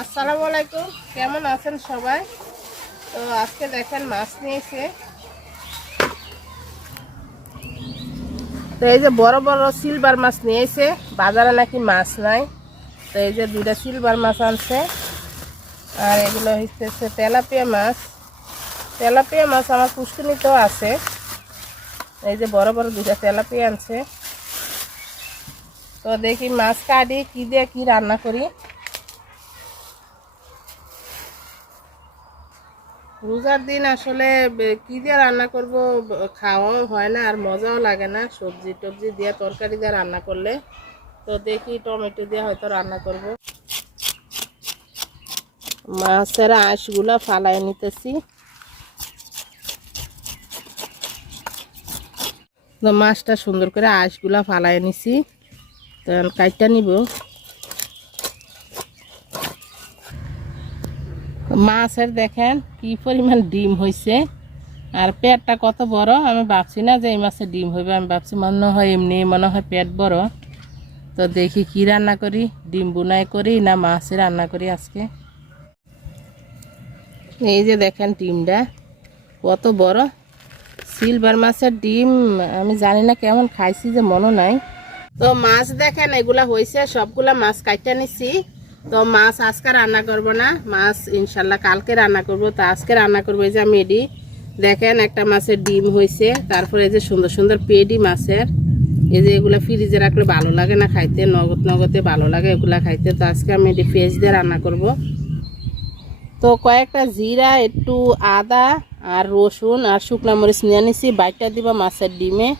আসসালামু আলাইকুম, কেমন আছেন সবাই? তো আজকে দেখেন মাছ নিয়েছে। তো এই যে বড় বড় সিলভার মাছ নিয়েছে, বাজারে নাকি মাছ নাই। তো এই যে দুইটা সিলভার মাছ আনছে, আর এগুলো হচ্ছে তেলাপিয়া মাছ। তেলাপিয়া মাছ আমার পুষ্কুনিতেও আছে। এই যে বড় বড় দুইটা তেলাপিয়া আনছে। তো দেখি মাছ কাটি কি দিয়ে কি রান্না করি। রোজার দিন আসলে কি দিয়ে রান্না করব, খাওয়াও হয় না আর মজাও লাগে না সবজি টবজি দিয়ে তরকারি দিয়ে রান্না করলে। তো দেখি টমেটো দিয়ে হয়তো রান্না করব। মাছের আঁশগুলো ফালাই নিতেছি। তো মাছটা সুন্দর করে আঁশগুলা ফালাই নিছি, তো কাইটা নিব। মাছের দেখেন কি পরিমাণ ডিম হয়েছে, আর পেটটা কত বড়। আমি ভাবছি না যে এই মাছের ডিম হইবে, আমি ভাবছি মনে হয় এমনি মনে হয় পেট বড়। তো দেখি কি রান্না করি, ডিম বুনাই করি না মাছে রান্না করি আজকে। এই যে দেখেন ডিমটা কত বড়, সিলভার মাছের ডিম। আমি জানি না কেমন খাইছি যে মনে নাই। তো মাছ দেখেন এগুলা হয়েছে, সবগুলা মাছ কাইটা নিছি। তো মাছ আজকে রান্না করব না, মাছ ইনশাল্লাহ কালকে রান্না করব। তো আজকে রান্না করবো এই যে আমি দেখেন একটা মাছের ডিম হয়েছে, তারপরে এই যে সুন্দর সুন্দর পেডি মাছের। এই যে এগুলা ফ্রিজে রাখলে ভালো লাগে না খাইতে, নগদ নগদে ভালো লাগে এগুলা খাইতে। তো আজকে আমি এটি ফ্রেশ দিয়ে রান্না করব। তো কয়েকটা জিরা, একটু আদা আর রসুন আর শুকনা মরিচ নিয়ে নিছি, বাইটটা দিবা মাছের ডিমে।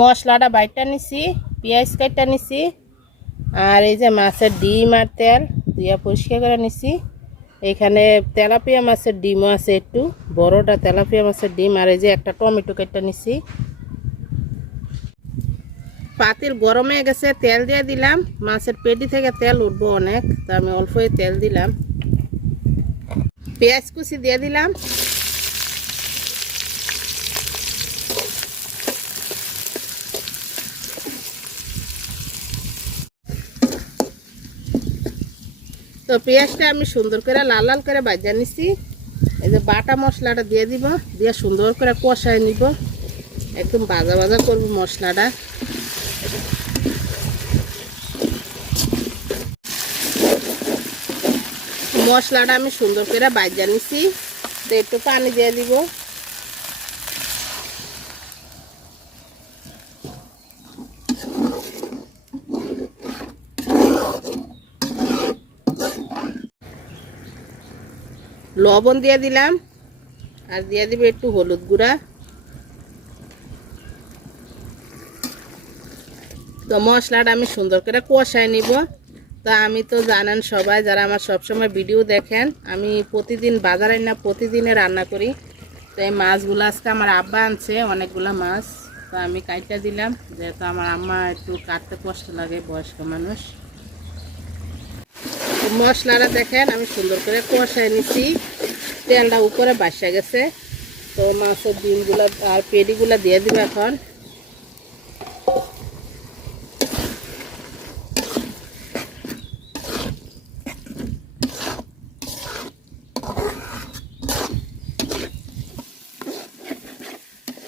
মশলাটা বাইটটা নিছি, পেঁয়াজ কাটটা নিছি, আর এই যে মাছের ডিম আর তেল দিয়া পরিষ্কার করে নিছি। এখানে তেলাপিয়া মাছের ডিমও আছে, একটু বড়টা তেলাপিয়া মাছের ডিম। আর এই যে একটা টমেটো কাটটা নিছি। পাতিল গরম হয়ে গেছে, তেল দিয়ে দিলাম। মাছের পেটি থেকে তেল উঠবো অনেক, তো আমি অল্পই তেল দিলাম। পেঁয়াজ কুচি দিয়ে দিলাম। তো পেঁয়াজটা আমি সুন্দর করে লাল লাল করে ভাজা নিছি। এই যে বাটা মশলাটা দিয়ে দিব, দিয়ে সুন্দর করে কষায় নিব, একদম ভাজা ভাজা করব মশলাটা। মশলাটা আমি সুন্দর করে ভাজা নিছি, তো একটু পানি দিয়ে দিব। লবণ দিয়ে দিলাম, আর দিয়ে দিব একটু হলুদ গুঁড়া। তো মশলাটা আমি সুন্দর করে কষায় নিব। তো আমি তো জানেন সবাই যারা আমার সবসময় ভিডিও দেখেন, আমি প্রতিদিন বাজারে না প্রতিদিনে রান্না করি। তো এই মাছগুলো আজকে আমার আব্বা আনছে অনেকগুলো মাছ, তো আমি কাটতে দিলাম, যেহেতু আমার আম্মা একটু কাটতে কষ্ট লাগে, বয়স্ক মানুষ। তো মশলাটা দেখেন আমি সুন্দর করে কষায় নিছি, তেলটা উপরে বাসা গেছে। তো মাছের ডিমগুলো আর পেডিগুলো দিয়ে দিব এখন।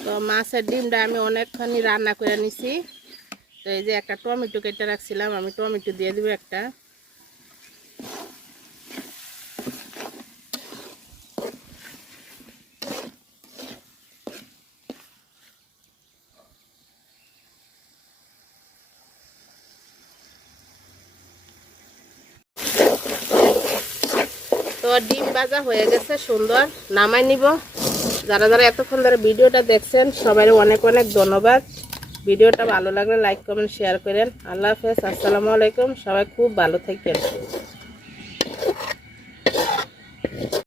তো মাছের ডিমটা আমি অনেকখানি রান্না করে নিছি। তো এই যে একটা টমেটো কেটে রাখছিলাম, আমি টমেটো দিয়ে দিব একটা। তো ডিম ভাজা হয়ে গেছে, সুন্দর নামাই নিব। যারা যারা এতক্ষণ ধরে ভিডিওটা দেখছেন সবাই অনেক অনেক ধন্যবাদ। ভিডিওটা ভালো লাগলে লাইক কমেন্ট শেয়ার করেন। আল্লাহ হাফেজ, আসসালামু আলাইকুম। সবাই খুব ভালো থাকেন।